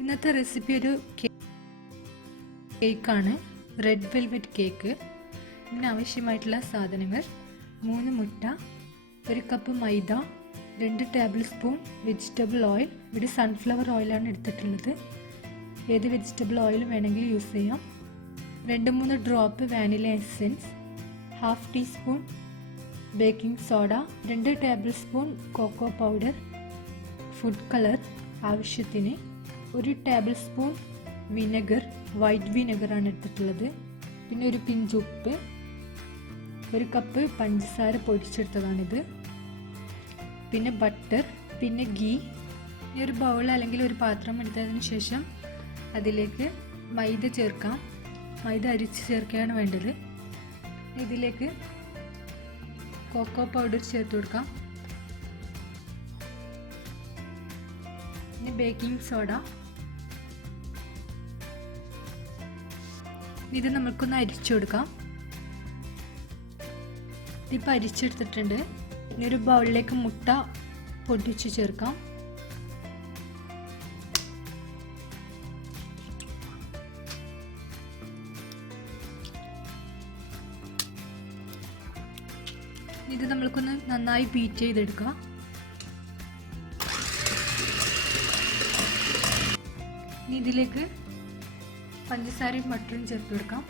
ഇന്നത്തെ റെസിപ്പി ഒരു കേക്കാണ് റെഡ് വെൽവെറ്റ് കേക്ക് ഇതിന് ആവശ്യമായിട്ടുള്ള സാധനങ്ങൾ മൂന്ന് മുട്ട ഒരു കപ്പ് മൈദ രണ്ട് ടേബിൾ സ്പൂൺ വെജിറ്റബിൾ ഓയിൽ ഇവിടെ സൺഫ്ലവർ ഓയിലാണ് എടുത്തിട്ടുള്ളത്. ഏത് വെജിറ്റബിൾ ഓയിലും വേണമെങ്കിൽ യൂസ് ചെയ്യാം. രണ്ട് മൂന്ന് drop vanilla essence half teaspoon baking soda രണ്ട് tablespoon cocoa powder food colour ആവശ്യത്തിന്. ഒരു ടേബിൾ സ്പൂൺ വിനെഗർ വൈറ്റ് വിനെഗറാണ് എടുത്തിട്ടുള്ളത്. പിന്നെ ഒരു പിഞ്ച് ഉപ്പ് ഒരു കപ്പ് പഞ്ചസാര പൊടിച്ചെടുത്തതാണിത്. പിന്നെ ബട്ടർ പിന്നെ ഗീ ഈ ഒരു ബൗൾ അല്ലെങ്കിൽ ഒരു പാത്രം എടുത്തതിന് ശേഷം അതിലേക്ക് മൈദ ചേർക്കാം. മൈദ അരിച്ച് ചേർക്കുകയാണ് വേണ്ടത്. ഇതിലേക്ക് കൊക്കോ പൗഡർ ചേർത്ത് കൊടുക്കാം. പിന്നെ ബേക്കിംഗ് സോഡ ഇത് നമുക്കൊന്ന് അരിച്ചു കൊടുക്കാം. ഇതിപ്പോൾ അരിച്ചെടുത്തിട്ടുണ്ട്. ഇനി ഒരു ബൗളിലേക്ക് മുട്ട പൊടിച്ച് ചേർക്കാം. ഇത് നമ്മൾക്കൊന്ന് നന്നായി ബീറ്റ് ചെയ്തെടുക്കാം. ഇനി ഇതിലേക്ക് പഞ്ചസാരയും ബട്ടറും ചേർത്ത് കൊടുക്കാം.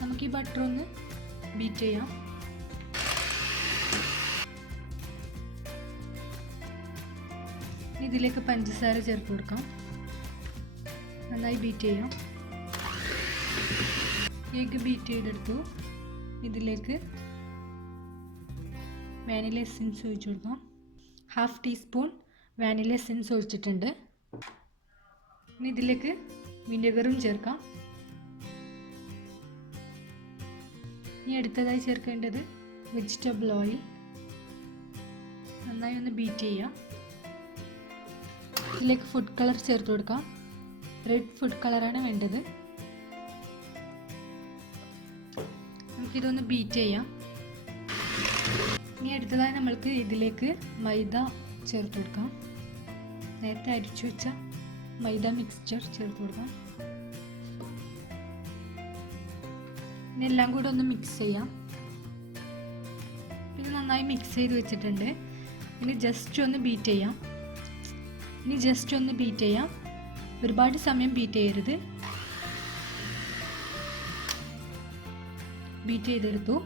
നമുക്ക് ഈ ബട്ടർ ഒന്ന് ബീറ്റ് ചെയ്യാം. ഇതിലേക്ക് പഞ്ചസാര ചേർത്ത് കൊടുക്കാം. നന്നായി ബീറ്റ് ചെയ്യാം. കേക്ക് ബീറ്റ് ചെയ്തെടുത്തു. ഇതിലേക്ക് വാനില എസെൻസ് ഒഴിച്ചു കൊടുക്കാം. ഹാഫ് ടീസ്പൂൺ വാനില എസെൻസ് ഒഴിച്ചിട്ടുണ്ട്. ഇനി ഇതിലേക്ക് വിനെഗറും ചേർക്കാം. ഇനി അടുത്തതായി ചേർക്കേണ്ടത് വെജിറ്റബിൾ ഓയിൽ നന്നായി ഒന്ന് ബീറ്റ് ചെയ്യാം. ഇതിലേക്ക് ഫുഡ് കളർ ചേർത്ത് കൊടുക്കാം. റെഡ് ഫുഡ് കളറാണ് വേണ്ടത്. നമുക്കിതൊന്ന് ബീറ്റ് ചെയ്യാം. ഇനി അടുത്തതായി നമ്മൾക്ക് ഇതിലേക്ക് മൈദ ചേർത്ത് കൊടുക്കാം. നേരത്തെ അരിച്ചു വെച്ച മൈദ മിക്സ്ചർ ചേർത്ത് കൊടുക്കാം. ഇതെല്ലാം കൂടെ ഒന്ന് മിക്സ് ചെയ്യാം. ഇത് നന്നായി മിക്സ് ചെയ്ത് വെച്ചിട്ടുണ്ട്. ഇനി ജസ്റ്റ് ഒന്ന് ബീറ്റ് ചെയ്യാം. ഇനി ജസ്റ്റ് ഒന്ന് ബീറ്റ് ചെയ്യാം. ഒരുപാട് സമയം ബീറ്റ് ചെയ്യരുത്. ബീറ്റ് ചെയ്തെടുത്തു.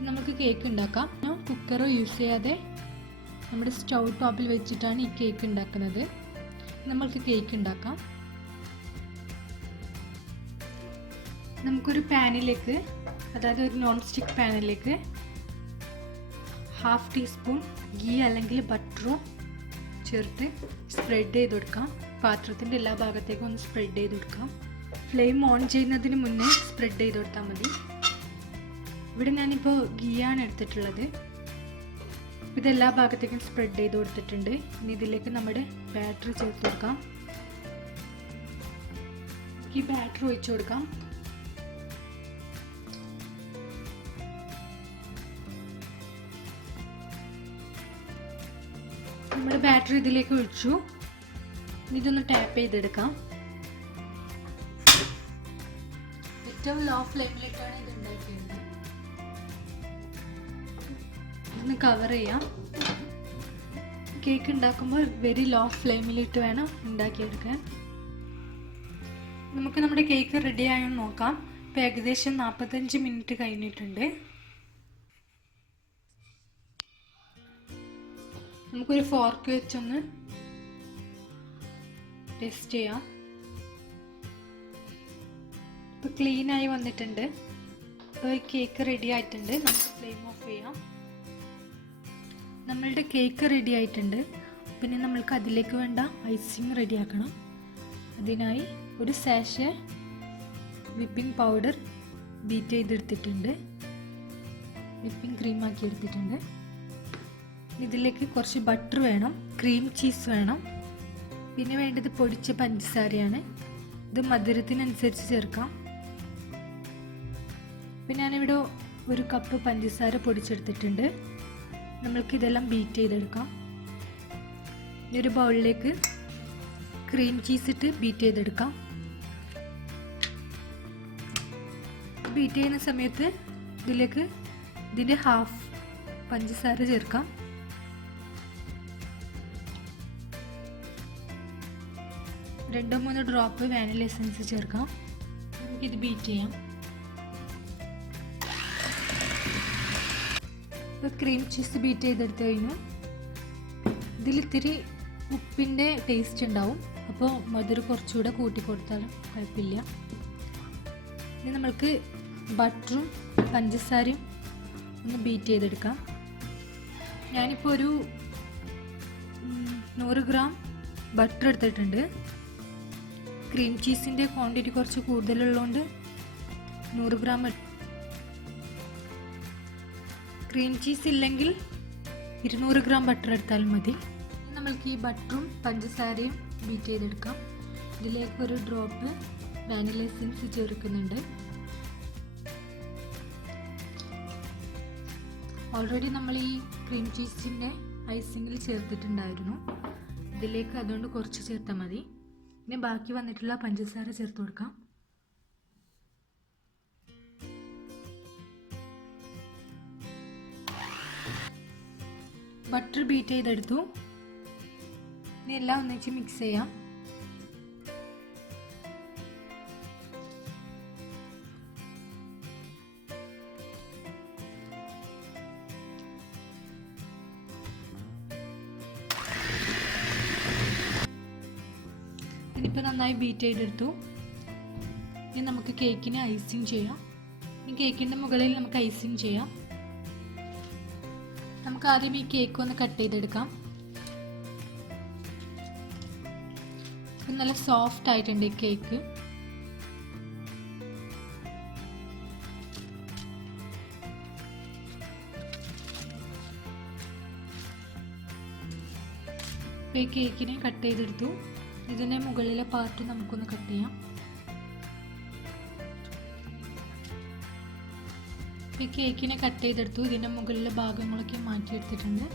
നമുക്ക് കേക്ക് ഉണ്ടാക്കാം. കുക്കറോ യൂസ് ചെയ്യാതെ നമ്മുടെ സ്റ്റൗ ടോപ്പിൽ വെച്ചിട്ടാണ് ഈ കേക്ക് ഉണ്ടാക്കുന്നത്. നമ്മൾക്ക് കേക്ക് ഉണ്ടാക്കാം. നമുക്കൊരു പാനിലേക്ക് അതായത് ഒരു നോൺ സ്റ്റിക്ക് പാനിലേക്ക് ഹാഫ് ടീസ്പൂൺ ഗീ അല്ലെങ്കിൽ ബട്ടറോ ചേർത്ത് സ്പ്രെഡ് ചെയ്ത് കൊടുക്കാം. പാത്രത്തിന്റെ എല്ലാ ഭാഗത്തേക്കും ഒന്ന് സ്പ്രെഡ് ചെയ്ത് കൊടുക്കാം. ഫ്ലെയിം ഓൺ ചെയ്യുന്നതിന് മുന്നേ സ്പ്രെഡ് ചെയ്ത് കൊടുത്താൽ മതി. ഇവിടെ ഞാനിപ്പോൾ ഗീയാണ് എടുത്തിട്ടുള്ളത്. ഇതെല്ലാ ഭാഗത്തേക്കും സ്പ്രെഡ് ചെയ്ത് കൊടുത്തിട്ടുണ്ട്. ഇനി ഇതിലേക്ക് നമ്മുടെ ബാറ്ററി ചേർത്ത് കൊടുക്കാം. ഈ ബാറ്ററി ഒഴിച്ചു കൊടുക്കാം. നമ്മുടെ ബാറ്ററി ഇതിലേക്ക് ഒഴിച്ചു. ഇതൊന്ന് ടാപ്പ് ചെയ്തെടുക്കാം. ഏറ്റവും ലോ ഫ്ലെയിമിലിട്ടാണ് ഇത് ഉണ്ടാക്കിയത് ഒന്ന് കവർ ചെയ്യാം. കേക്ക് ഉണ്ടാക്കുമ്പോൾ വെരി ലോ ഫ്ലെയിമിലിട്ട് വേണം ഉണ്ടാക്കിയെടുക്കാൻ. നമുക്ക് നമ്മുടെ കേക്ക് റെഡി ആയോ നോക്കാം. ഇപ്പം ഏകദേശം നാൽപ്പത്തഞ്ച് മിനിറ്റ് കഴിഞ്ഞിട്ടുണ്ട്. നമുക്കൊരു ഫോർക്ക് വെച്ചൊന്ന് ടെസ്റ്റ് ചെയ്യാം. ഇപ്പോൾ ക്ലീനായി വന്നിട്ടുണ്ട്. ഇപ്പോൾ കേക്ക് റെഡി ആയിട്ടുണ്ട്. നമുക്ക് ഫ്ലെയിം ഓഫ് ചെയ്യാം. നമ്മളുടെ കേക്ക് റെഡി ആയിട്ടുണ്ട്. പിന്നെ നമ്മൾക്ക് അതിലേക്ക് വേണ്ട ഐസിങ് റെഡിയാക്കണം അതിനായി ഒരു സാഷ് വിപ്പിംഗ് പൗഡർ ബീറ്റ് ചെയ്തെടുത്തിട്ടുണ്ട്. വിപ്പിംഗ് ക്രീം ആക്കി എടുത്തിട്ടുണ്ട്. ഇതിലേക്ക് കുറച്ച് ബട്ടർ വേണം ക്രീം ചീസ് വേണം. പിന്നെ വേണ്ടത് പൊടിച്ച പഞ്ചസാരയാണ്. ഇത് മധുരത്തിനനുസരിച്ച് ചേർക്കാം. പിന്നെ ഞാനിവിടെ ഒരു കപ്പ് പഞ്ചസാര പൊടിച്ചെടുത്തിട്ടുണ്ട്. നമ്മൾക്ക് ഇതെല്ലാം ബീറ്റ് ചെയ്തെടുക്കാം. ഈ ഒരു ബൗളിലേക്ക് ക്രീം ചീസ് ഇട്ട് ബീറ്റ് ചെയ്തെടുക്കാം. ബീറ്റ് ചെയ്യുന്ന സമയത്ത് ഇതിലേക്ക് ഇതിന്റെ ഹാഫ് പഞ്ചസാര ചേർക്കാം. രണ്ടോ മൂന്നോ ഡ്രോപ്പ് വാനില എസൻസ് ചേർക്കാം. നമുക്കിത് ബീറ്റ് ചെയ്യാം. ക്രീം ചീസ് ബീറ്റ് ചെയ്തെടുത്ത് കഴിഞ്ഞു. ഇതിലിത്തിരി ഉപ്പിന്റെ ടേസ്റ്റ് ഉണ്ടാവും. അപ്പോൾ മധുരം കുറച്ചുകൂടെ കൂട്ടി കൊടുത്താലും കുഴപ്പമില്ല. ഇനി നമ്മൾക്ക് ബട്ടറും പഞ്ചസാരയും ഒന്ന് ബീറ്റ് ചെയ്തെടുക്കാം. ഞാനിപ്പോൾ ഒരു നൂറ് ഗ്രാം ബട്ടർ എടുത്തിട്ടുണ്ട്. ക്രീം ചീസിന്റെ ക്വാണ്ടിറ്റി കുറച്ച് കൂടുതലുള്ളതുകൊണ്ട് നൂറ് ഗ്രാം ക്രീം ചീസ് ഇല്ലെങ്കിൽ ഇരുന്നൂറ് ഗ്രാം ബട്ടർ എടുത്താലും മതി. നമ്മൾക്ക് ഈ ബട്ടറും പഞ്ചസാരയും ബീറ്റ് ചെയ്തെടുക്കാം. ഇതിലേക്ക് ഒരു ഡ്രോപ്പ് വാനില എസൻസ് ചേർക്കുന്നുണ്ട്. ഓൾറെഡി നമ്മൾ ഈ ക്രീം ചീസിന്റെ ഐസിങ്ങിൽ ചേർത്തിട്ടുണ്ടായിരുന്നു. ഇതിലേക്ക് അതുകൊണ്ട് കുറച്ച് ചേർത്താൽ മതി. ഇനി ബാക്കി വന്നിട്ടുള്ള പഞ്ചസാര ചേർത്ത് കൊടുക്കാം. ബട്ടർ ബീറ്റ് ചെയ്തെടുത്തു. ഇനി എല്ലാം ഒന്നിച്ച് മിക്സ് ചെയ്യാം. ഇതിപ്പോൾ നന്നായി ബീറ്റ് ചെയ്തെടുത്തു. ഇനി നമുക്ക് കേക്കിന് ഐസിങ് ചെയ്യാം. കേക്കിന്റെ മുകളിൽ നമുക്ക് ഐസിങ് ചെയ്യാം. നമുക്ക് ആദ്യം ഈ കേക്ക് ഒന്ന് കട്ട് ചെയ്തെടുക്കാം. നല്ല സോഫ്റ്റ് ആയിട്ടുണ്ട് ഈ കേക്ക് ഈ കേക്കിനെ കട്ട് ചെയ്തെടുത്തു. ഇതിന്റെ മുകളിലെ പാർട്ട് നമുക്കൊന്ന് കട്ട് ചെയ്യാം. ഈ കേക്കിനെ കട്ട് ചെയ്തെടുത്തു. ഇതിന്റെ മുകളിലെ ഭാഗങ്ങളൊക്കെ മാറ്റിയെടുത്തിട്ടുണ്ട്.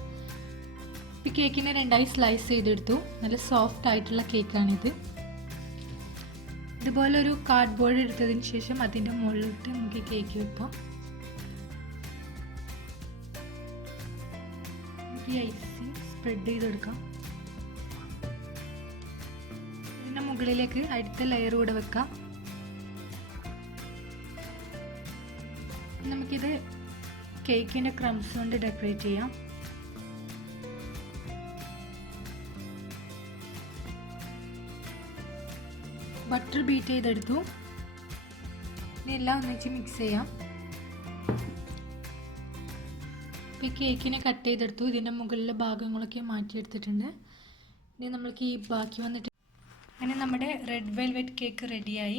ഈ കേക്കിനെ രണ്ടായി സ്ലൈസ് ചെയ്തെടുത്തു. നല്ല സോഫ്റ്റ് ആയിട്ടുള്ള കേക്കാണിത്. ഇതുപോലെ ഒരു കാർഡ് ബോർഡ് എടുത്തതിന് ശേഷം അതിന്റെ മുകളിലിട്ട് നമുക്ക് കേക്ക് വെക്കാം. ഈ ഐസിങ് സ്പ്രെഡ് ചെയ്തെടുക്കാം. ഇതിന്റെ മുകളിലേക്ക് അടുത്ത ലെയർ കൂടെ വെക്കാം. നമുക്കിത് കേക്കിന്റെ ക്രംസ് കൊണ്ട് ഡെക്കറേറ്റ് ചെയ്യാം. ബട്ടർ ബീറ്റ് ചെയ്തെടുത്തു. എല്ലാം ഒന്നിച്ച് മിക്സ് ചെയ്യാം. ഈ കേക്കിനെ കട്ട് ചെയ്തെടുത്തു. ഇതിന്റെ മുകളിലെ ഭാഗങ്ങളൊക്കെ മാറ്റിയെടുത്തിട്ടുണ്ട്. ഇനി നമ്മൾക്ക് ഈ ബാക്കി വന്നിട്ട് അങ്ങനെ നമ്മുടെ റെഡ് വെൽവെറ്റ് കേക്ക് റെഡിയായി